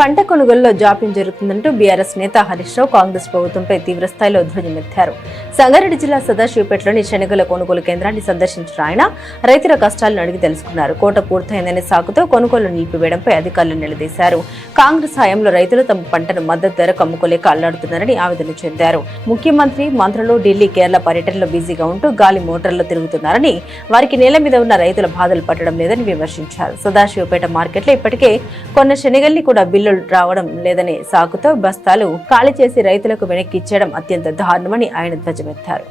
పంట కొనుగోలులో జాప్యం జరుగుతుందంటూ బీఆర్ఎస్ నేత హరీష్ రావు కాంగ్రెస్ ప్రభుత్వంపై తీవ్రస్థాయిలో ధ్వజమెత్తారు. సంగారెడ్డి జిల్లా సదాశివపేటలోని శనగల కొనుగోలు కేంద్రాన్ని సందర్శించిన ఆయన రైతుల కష్టాలను అడిగి తెలుసుకున్నారు. కోట పూర్తయిందనే సాకుతో కొనుగోలు నిలిపివేయడంపై అధికారులు నిలదీశారు. కాంగ్రెస్ హయాంలో రైతులు తమ పంటను మద్దతు ధరకు అమ్ముకోలేక అల్లాడుతున్నారని ఆవేదన చెందారు. ముఖ్యమంత్రి, మంత్రులు ఢిల్లీ, కేరళ పర్యటనలో బిజీగా ఉంటూ గాలి మోటార్లో తిరుగుతున్నారని, వారికి నేల మీద ఉన్న రైతుల బాధలు పట్టడం లేదని విమర్శించారు. సదాశివపేట మార్కెట్లో ఇప్పటికే కొన్న శనగల్ని కూడా బిల్లులు రావడం లేదనే సాకుతో బస్తాలు ఖాళీ చేసి రైతులకు వెనక్కి ఇచ్చేయడం అత్యంత దారుణమని ఆయన ధ్వజమెత్తారు.